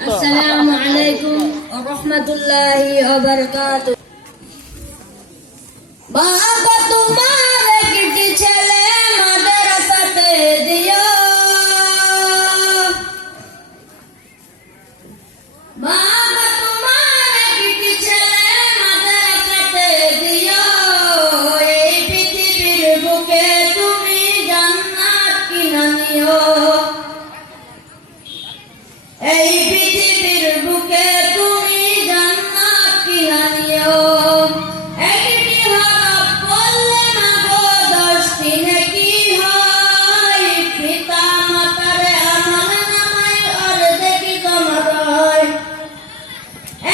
আসসালামু আলাইকুম ওয়া রাহমাতুল্লাহি ওয়া বারাকাতুহু। বাবা তোমার একটি ছেলে মাদ্রাসাতে দিও, বাবা তোমার একটি ছেলে মাদ্রাসাতে দিও। এই পৃথিবীর বুকে তুমি জান্নাত কিনা নিও, এই পৃথিবীর বুকে তুমি জান্নাত কিনা নিও। একটি হরফ পড়লে না গো 10টি নেকি হয়, পিতা মাতার আমল নামায় অর্ধেক জমা হয়।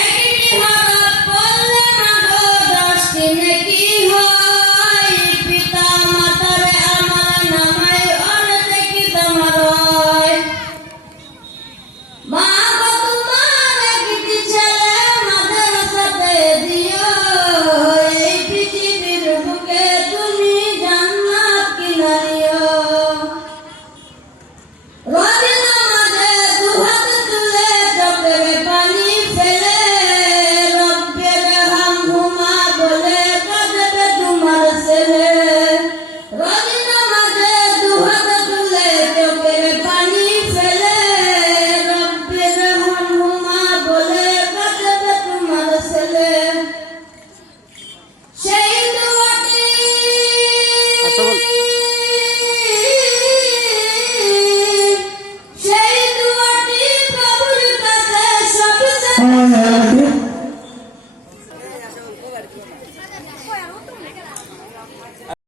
একটি হরফ পড়লে না গো 10টি নেকি হয়, পিতা মাতার আমল নামায় অর্ধেক জমা হয়। বাবা তোমার একটি ছেলে মাদ্রাসাতে দিও, এই পৃথিবীর বুকে তুমি জান্নাত কিনা নিও। রোজ নামাজে দুহাত তুলে চোখের পানি ফেলে, রব্বির হামহুমা বলে কাঁদবে তোমার ছেলে। রোজ নামাজে দুহাত তুলে চোখের পানি ফেলে, রব্বির হামহুমা বলে কাঁদবে তোমার ছেলে। সেই দোয়াটি